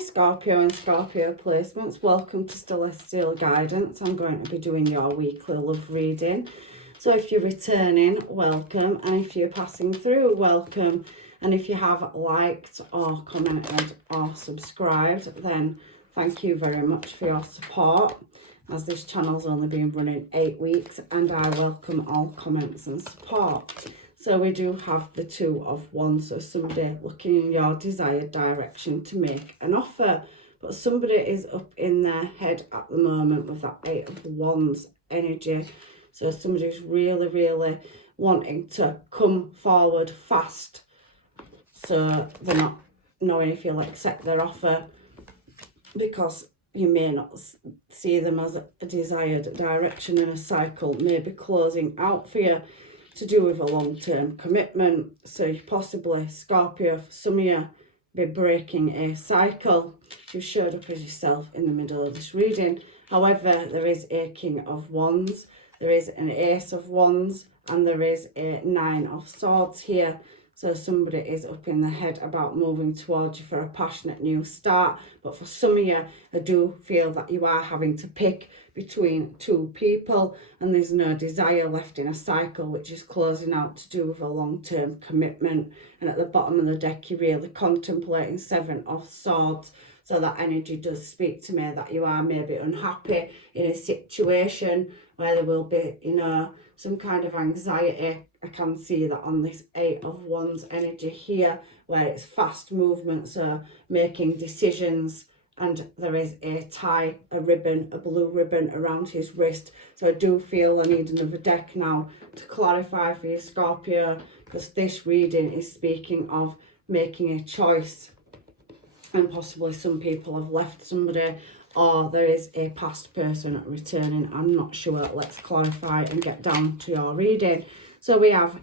Scorpio and Scorpio placements, welcome to Celestial Guidance. I'm going to be doing your weekly love reading. So if you're returning, welcome, and if you're passing through, welcome. And if you have liked or commented or subscribed, then thank you very much for your support, as this channel's only been running 8 weeks, and I welcome all comments and support. So we do have the Two of Wands, so somebody looking in your desired direction to make an offer. But somebody is up in their head at the moment with that Eight of Wands energy. So somebody's really, really wanting to come forward fast. So they're not knowing if you'll accept their offer, because you may not see them as a desired direction, and a cycle may be closing out for you to do with a long-term commitment. So you possibly, Scorpio, for some of you, be breaking a cycle. You showed up as yourself in the middle of this reading. However, there is a King of Wands, there is an Ace of Wands, and there is a Nine of Swords here. So somebody is up in their head about moving towards you for a passionate new start. But for some of you, I do feel that you are having to pick between two people, and there's no desire left in a cycle which is closing out to do with a long-term commitment. And at the bottom of the deck, you're really contemplating Seven of Swords. So that energy does speak to me that you are maybe unhappy in a situation where there will be, you know, some kind of anxiety. I can see that on this Eight of Wands energy here, where it's fast movement, so making decisions, and there is a tie, a ribbon, a blue ribbon around his wrist. So I do feel I need another deck now to clarify for you, Scorpio, because this reading is speaking of making a choice, and possibly some people have left somebody, or there is a past person returning. I'm not sure. Let's clarify and get down to your reading. So we have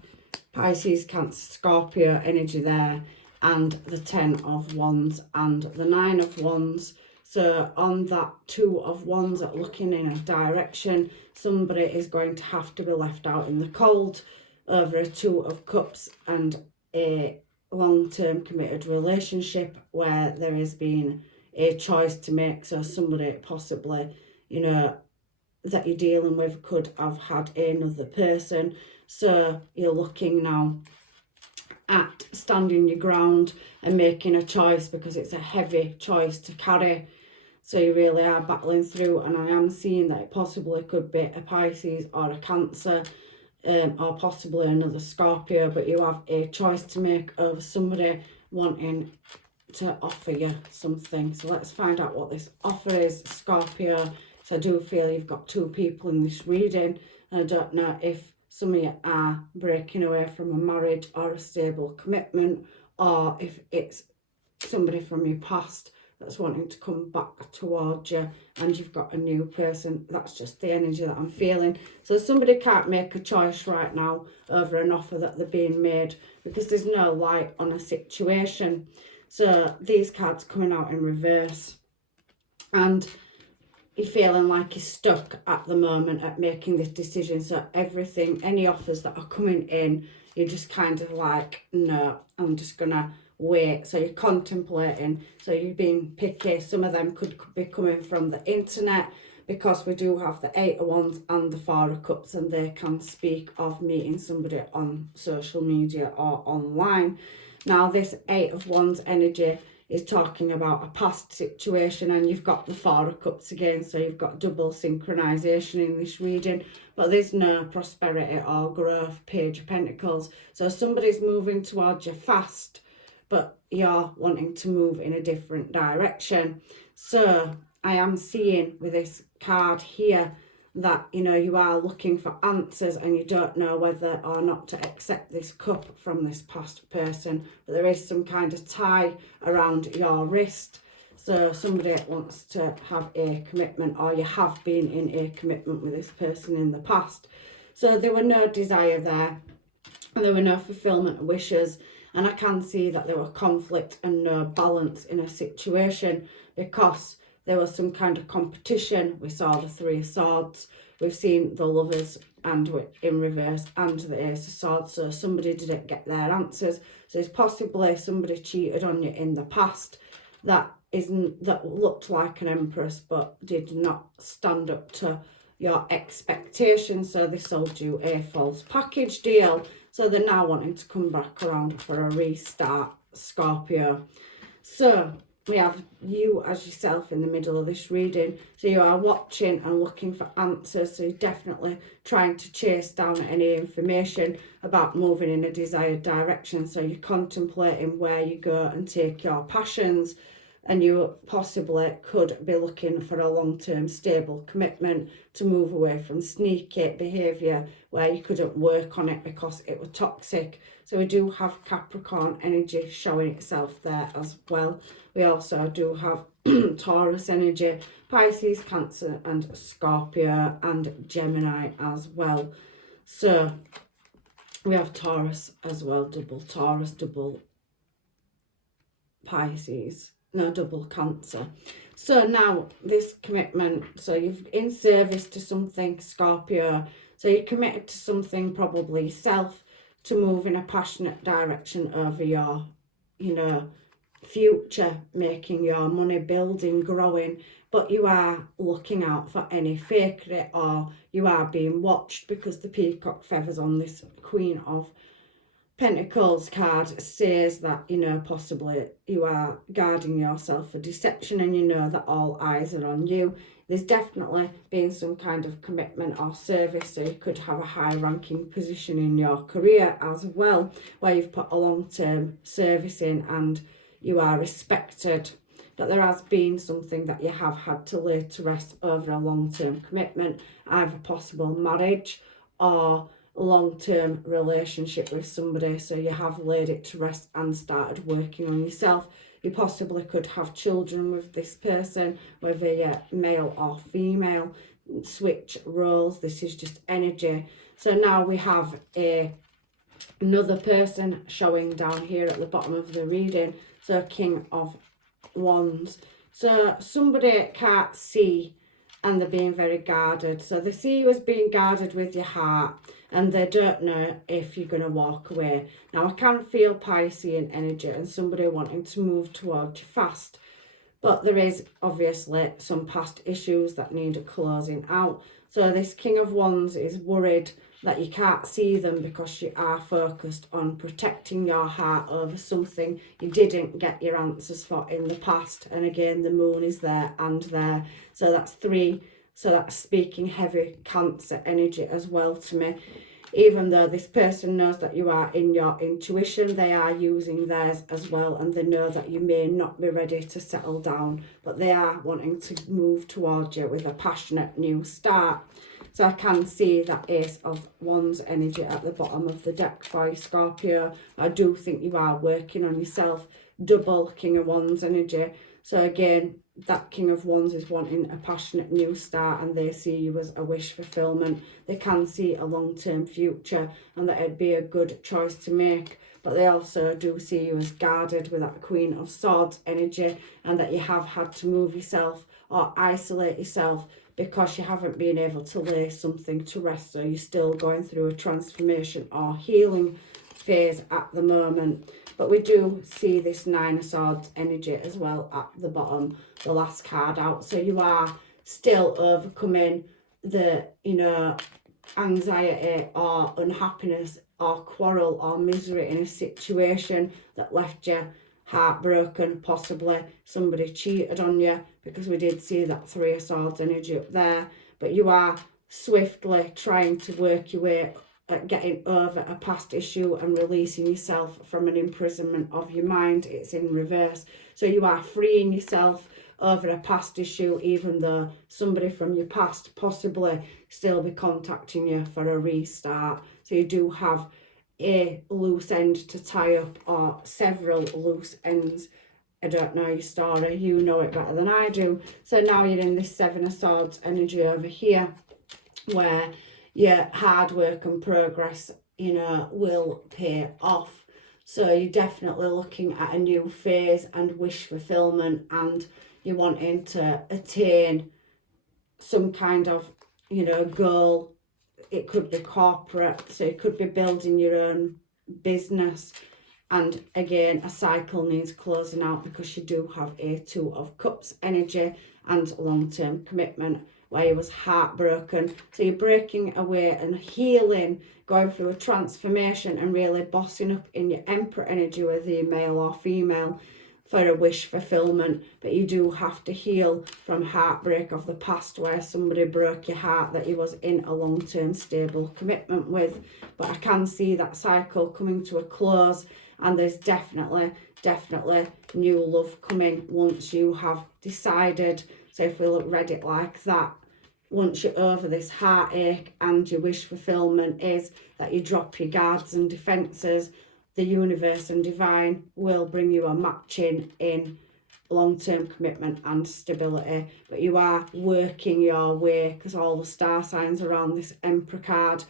Pisces, Cancer, Scorpio energy there, and the Ten of Wands and the Nine of Wands. So on that Two of Wands, looking in a direction, somebody is going to have to be left out in the cold over a Two of Cups and a long-term committed relationship where there has been a choice to make. So somebody possibly, you know, that you're dealing with could have had another person. So you're looking now at standing your ground and making a choice, because it's a heavy choice to carry. So you really are battling through, and I am seeing that it possibly could be a Pisces or a Cancer, or possibly another Scorpio, but you have a choice to make over somebody wanting to offer you something. So let's find out what this offer is, Scorpio. So I do feel you've got two people in this reading, and I don't know if some of you are breaking away from a marriage or a stable commitment, or if it's somebody from your past that's wanting to come back towards you, and you've got a new person. That's just the energy that I'm feeling. So somebody can't make a choice right now over an offer that they're being made, because there's no light on a situation. So these cards coming out in reverse, and you're feeling like you're stuck at the moment at making this decision. So everything, any offers that are coming in, you're just kind of like, no, I'm just gonna wait. So you're contemplating, so you've been picky. Some of them could be coming from the internet, because we do have the Eight of Wands and the Four of Cups, and they can speak of meeting somebody on social media or online. Now this Eight of Wands energy is talking about a past situation, and you've got the Four of Cups again, so you've got double synchronization in this reading, but there's no prosperity or growth. Page of Pentacles. So somebody's moving towards you fast, but you're wanting to move in a different direction. So I am seeing with this card here that, you know, you are looking for answers, and you don't know whether or not to accept this cup from this past person, but there is some kind of tie around your wrist. So somebody wants to have a commitment, or you have been in a commitment with this person in the past. So there were no desire there, and there were no fulfillment of wishes, and I can see that there were conflict and no balance in a situation, because there was some kind of competition. We saw the Three of Swords. We've seen the Lovers and in reverse, and the Ace of Swords. So somebody didn't get their answers. So it's possibly somebody cheated on you in the past that isn't, that looked like an empress but did not stand up to your expectations, so they sold you a false package deal, so they're now wanting to come back around for a restart, Scorpio. So we have you as yourself in the middle of this reading, so you are watching and looking for answers, so you're definitely trying to chase down any information about moving in a desired direction, so you're contemplating where you go and take your passions, and you possibly could be looking for a long-term stable commitment to move away from sneaky behaviour where you couldn't work on it because it was toxic. So we do have Capricorn energy showing itself there as well. We also do have Taurus energy, Pisces, Cancer and Scorpio and Gemini as well. So we have Taurus as well, double Taurus, double Pisces. No, double Cancer. So now this commitment, so you've in service to something, Scorpio, so you're committed to something, probably yourself, to move in a passionate direction over your, future, making your money, building, growing, but you are looking out for any fakery, or you are being watched, because the peacock feathers on this Queen of Pentacles card says that, possibly you are guarding yourself for deception, and you know that all eyes are on you. There's definitely been some kind of commitment or service, so you could have a high ranking position in your career as well, where you've put a long-term service in and you are respected. But there has been something that you have had to lay to rest over a long-term commitment, either possible marriage or long-term relationship with somebody, so you have laid it to rest and started working on yourself. You possibly could have children with this person, whether you're male or female. Switch roles, this is just energy. So now we have another person showing down here at the bottom of the reading, so King of Wands. So somebody can't see and they're being very guarded, so they see you as being guarded with your heart, and they don't know if you're going to walk away. Now I can feel Piscean energy and somebody wanting to move towards you fast, but there is obviously some past issues that need closing out. So this King of Wands is worried that you can't see them because you are focused on protecting your heart over something you didn't get your answers for in the past. And again, the moon is there and there. So that's 3. So that's speaking heavy Cancer energy as well to me. Even though this person knows that you are in your intuition, they are using theirs as well, and they know that you may not be ready to settle down, but they are wanting to move towards you with a passionate new start. So I can see that Ace of Wands energy at the bottom of the deck for you, Scorpio. I do think you are working on yourself. Double King of Wands energy. So again, that King of Wands is wanting a passionate new start, and they see you as a wish fulfillment. They can see a long-term future and that it'd be a good choice to make, but they also do see you as guarded with that Queen of Swords energy, and that you have had to move yourself or isolate yourself because you haven't been able to lay something to rest. So you're still going through a transformation or healing phase at the moment. But we do see this 9 of Swords energy as well at the bottom, the last card out. So you are still overcoming the, anxiety or unhappiness or quarrel or misery in a situation that left you heartbroken. Possibly somebody cheated on you, because we did see that 3 of Swords energy up there. But you are swiftly trying to work your way at getting over a past issue and releasing yourself from an imprisonment of your mind. It's in reverse. So you are freeing yourself over a past issue, even though somebody from your past possibly still be contacting you for a restart. So you do have a loose end to tie up, or several loose ends. I don't know your story, you know it better than I do. So now you're in this 7 of Swords energy over here, where your hard work and progress, will pay off. So you're definitely looking at a new phase and wish fulfillment, and you're wanting to attain some kind of, goal. It could be corporate, so it could be building your own business. And again, a cycle needs closing out because you do have a Two of Cups energy and long-term commitment where you was heartbroken. So you're breaking away and healing, going through a transformation and really bossing up in your Emperor energy, whether you're male or female, for a wish fulfillment. But you do have to heal from heartbreak of the past where somebody broke your heart that you was in a long-term stable commitment with. But I can see that cycle coming to a close, and there's definitely new love coming once you have decided. So if we read it like that, once you're over this heartache and your wish fulfillment is that you drop your guards and defences, the universe and divine will bring you a matching in long-term commitment and stability. But you are working your way, because all the star signs around this Emperor card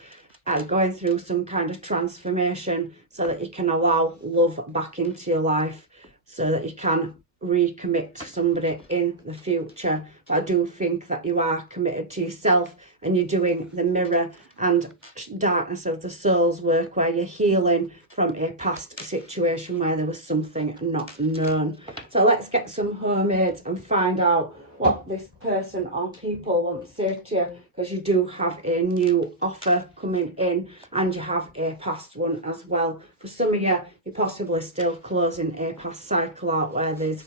are going through some kind of transformation so that you can allow love back into your life, so that you can recommit to somebody in the future. But I do think that you are committed to yourself, and you're doing the mirror and darkness of the soul's work where you're healing from a past situation where there was something not known. So let's get some homemades and find out what this person or people want to say to you, because you do have a new offer coming in and you have a past one as well. For some of you, you're possibly still closing a past cycle out where there's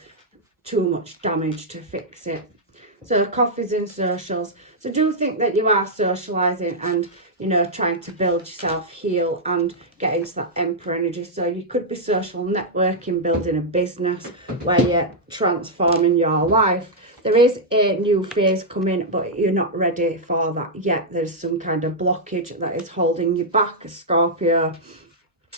too much damage to fix it. So coffees and socials. So do think that you are socialising and, you know, trying to build yourself, heal and get into that Emperor energy. So you could be social networking, building a business where you're transforming your life. There is a new phase coming, but you're not ready for that yet. There's some kind of blockage that is holding you back, Scorpio.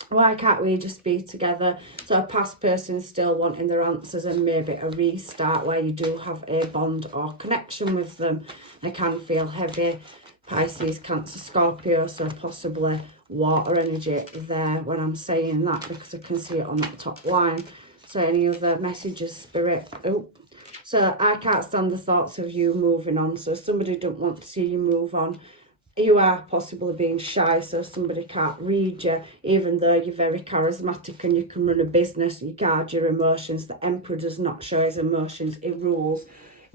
Why can't we just be together? So a past person is still wanting their answers and maybe a restart where you do have a bond or connection with them. I can feel heavy. Pisces, Cancer, Scorpio, so possibly water energy there when I'm saying that, because I can see it on that top line. So any other messages, Spirit? Oh. So I can't stand the thoughts of you moving on. So somebody don't want to see you move on. You are possibly being shy, so somebody can't read you, even though you're very charismatic and you can run a business. You guard your emotions. The Emperor does not show his emotions. He rules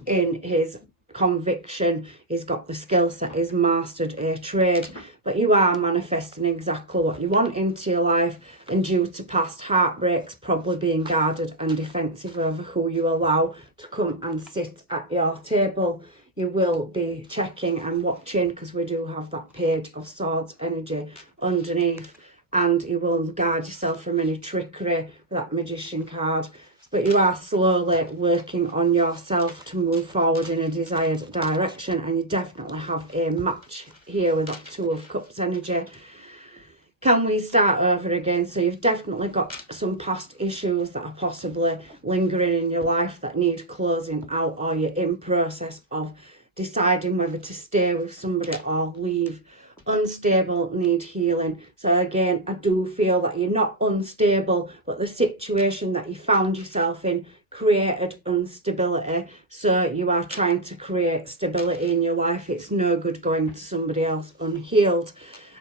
in his conviction. He's got the skill set. He's mastered a trade. But you are manifesting exactly what you want into your life, and due to past heartbreaks, probably being guarded and defensive over who you allow to come and sit at your table. You will be checking and watching, because we do have that Page of Swords energy underneath, and you will guard yourself from any trickery with that Magician card. But you are slowly working on yourself to move forward in a desired direction, and you definitely have a match here with that Two of Cups energy. Can we start over again? So you've definitely got some past issues that are possibly lingering in your life that need closing out, or you're in process of deciding whether to stay with somebody or leave. Unstable, need healing. So again, I do feel that you're not unstable, but the situation that you found yourself in created instability. So you are trying to create stability in your life. It's no good going to somebody else unhealed.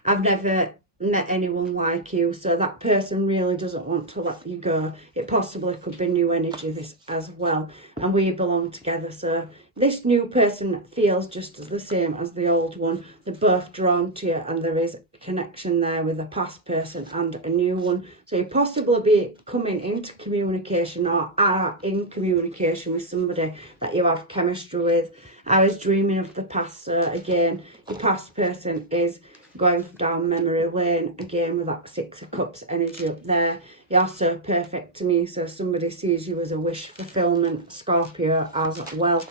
I've never met anyone like you, so that person really doesn't want to let you go. It possibly could be new energy this as well, and we belong together. So this new person feels just as the same as the old one. They're both drawn to you, and there is a connection there with a past person and a new one. So you possibly be coming into communication or are in communication with somebody that you have chemistry with. I was dreaming of the past, so again, your past person is going down memory lane again with that Six of Cups energy up there. You're so perfect to me, so somebody sees you as a wish fulfillment, Scorpio, as well.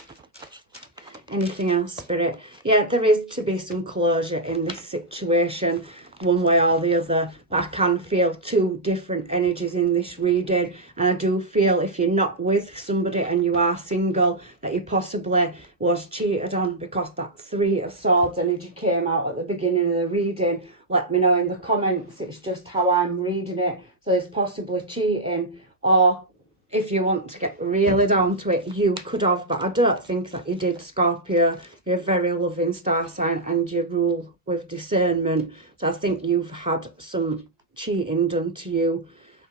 Anything else, Spirit? Yeah, there is to be some closure in this situation, one way or the other, but I can feel two different energies in this reading, and I do feel if you're not with somebody and you are single, that you possibly was cheated on, because that Three of Swords energy came out at the beginning of the reading. Let me know in the comments. It's just how I'm reading it. So there's possibly cheating, or if you want to get really down to it, you could have, but I don't think that you did, Scorpio. You're a very loving star sign and you rule with discernment. So I think you've had some cheating done to you,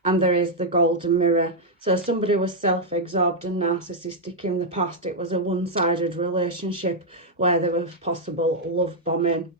and there is the golden mirror. So somebody was self-absorbed and narcissistic in the past. It was a one-sided relationship where there was possible love bombing.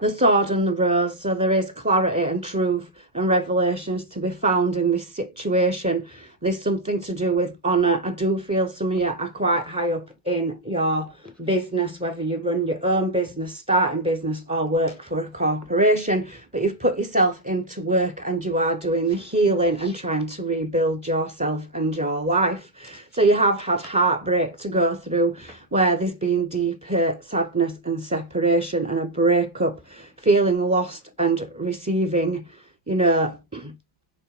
The sword and the rose. So there is clarity and truth and revelations to be found in this situation. There's something to do with honour. I do feel some of you are quite high up in your business, whether you run your own business, starting business, or work for a corporation, but you've put yourself into work and you are doing the healing and trying to rebuild yourself and your life. So you have had heartbreak to go through, where there's been deep hurt, sadness and separation and a breakup, feeling lost and receiving,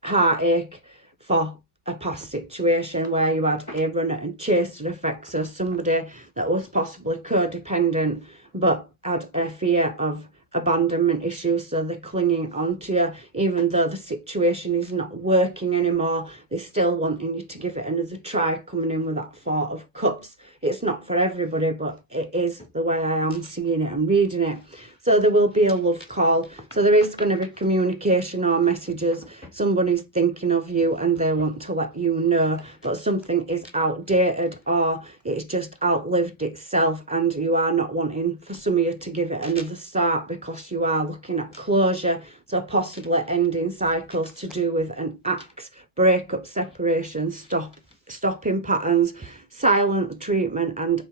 heartache for a past situation where you had a runner and chaser effect. So somebody that was possibly codependent but had a fear of abandonment issues, so they're clinging onto you even though the situation is not working anymore. They're still wanting you to give it another try, coming in with that Four of Cups. It's not for everybody, but it is the way I am seeing it and reading it. So there will be a love call. So there is going to be communication or messages. Somebody's thinking of you and they want to let you know, but something is outdated or it's just outlived itself, and you are not wanting for some of you to give it another start because you are looking at closure. So possibly ending cycles to do with an axe, breakup, separation, stopping patterns, silent treatment and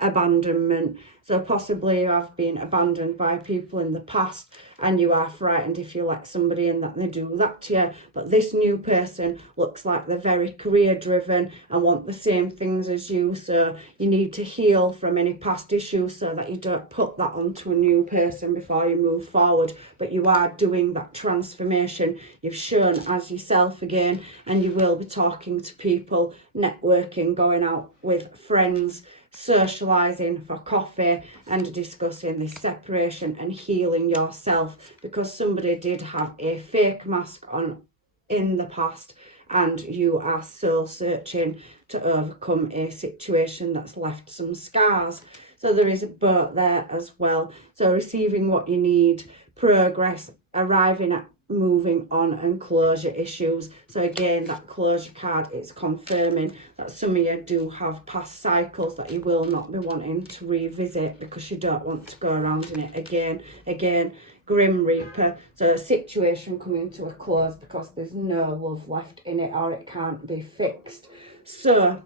abandonment. So possibly you have been abandoned by people in the past and you are frightened if you let somebody in that they do that to you. But this new person looks like they're very career driven and want the same things as you. So you need to heal from any past issues so that you don't put that onto a new person before you move forward. But you are doing that transformation. You've shown as yourself again, and you will be talking to people, networking, going out with friends, socializing for coffee and discussing this separation and healing yourself, because somebody did have a fake mask on in the past and you are soul searching to overcome a situation that's left some scars. So there is a boat there as well. So receiving what you need, progress, arriving at moving on and closure issues. So again, that closure card, it's confirming that some of you do have past cycles that you will not be wanting to revisit because you don't want to go around in it again. Grim Reaper, so a situation coming to a close because there's no love left in it or it can't be fixed. So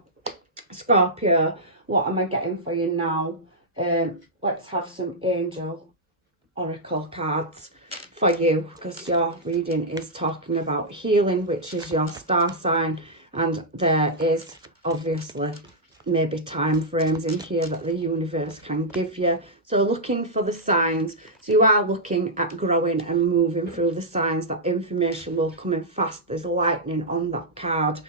Scorpio, what am I getting for you now? Let's have some angel oracle cards for you, because your reading is talking about healing, which is your star sign, and there is obviously maybe time frames in here that the universe can give you. So looking for the signs, so you are looking at growing and moving through the signs. That information will come in fast. There's lightning on that card,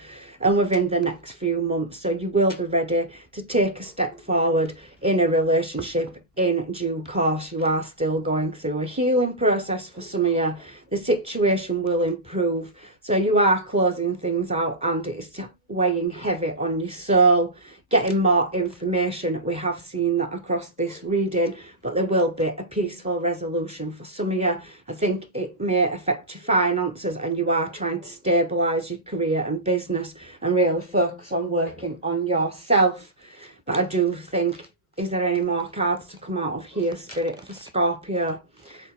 and within the next few months. So you will be ready to take a step forward in a relationship in due course. You are still going through a healing process for some of you. The situation will improve. So you are closing things out and it's weighing heavy on your soul. Getting more information. We have seen that across this reading, but there will be a peaceful resolution for some of you. I think it may affect your finances and you are trying to stabilise your career and business and really focus on working on yourself. But I do think, is there any more cards to come out of here, Spirit, for Scorpio?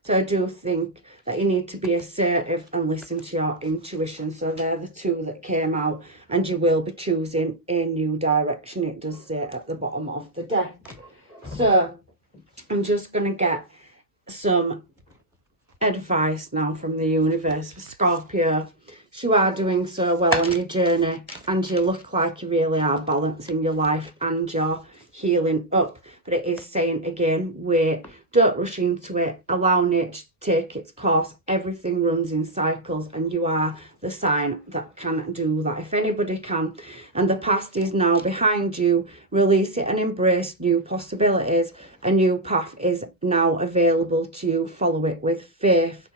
So I do think that you need to be assertive and listen to your intuition. So they're the two that came out, and you will be choosing a new direction. It does say at the bottom of the deck. So I'm just going to get some advice now from the universe for Scorpio. You are doing so well on your journey and you look like you really are balancing your life and your healing up. But it is saying again, wait, don't rush into it, allow nature to take its course. Everything runs in cycles and you are the sign that can do that, if anybody can. And the past is now behind you. Release it and embrace new possibilities. A new path is now available to you. Follow it with faith.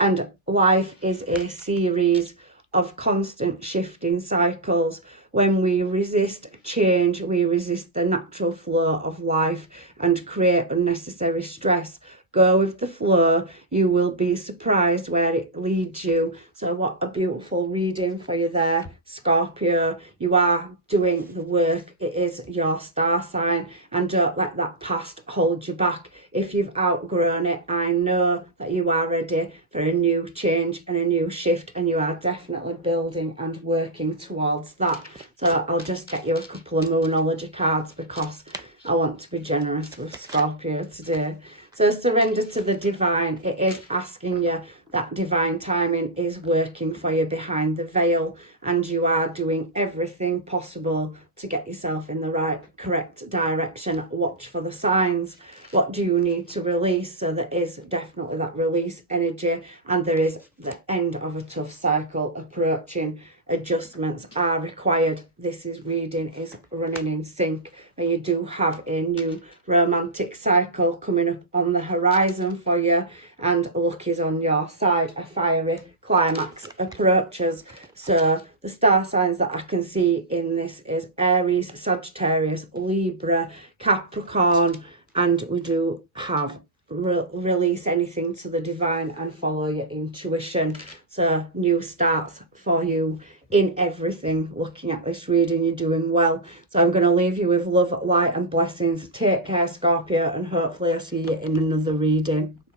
And life is a series of constant shifting cycles. When we resist change, we resist the natural flow of life and create unnecessary stress. Go with the flow. You will be surprised where it leads you. So what a beautiful reading for you there, Scorpio. You are doing the work. It is your star sign, and don't let that past hold you back. If you've outgrown it, I know that you are ready for a new change and a new shift, and you are definitely building and working towards that. So I'll just get you a couple of Moonology cards because I want to be generous with Scorpio today. So surrender to the divine. It is asking you that divine timing is working for you behind the veil, and you are doing everything possible to get yourself in the right, correct direction. Watch for the signs. What do you need to release? So there is definitely that release energy, and there is the end of a tough cycle approaching. Adjustments are required. This is reading is running in sync, and you do have a new romantic cycle coming up on the horizon for you, and luck is on your side. A fiery climax approaches. So the star signs that I can see in this is Aries, Sagittarius, Libra, Capricorn, and we do have release anything to the divine and follow your intuition. So new starts for you in everything. Looking at this reading, you're doing well. So I'm going to leave you with love, light and blessings. Take care, Scorpio, and hopefully I'll see you in another reading.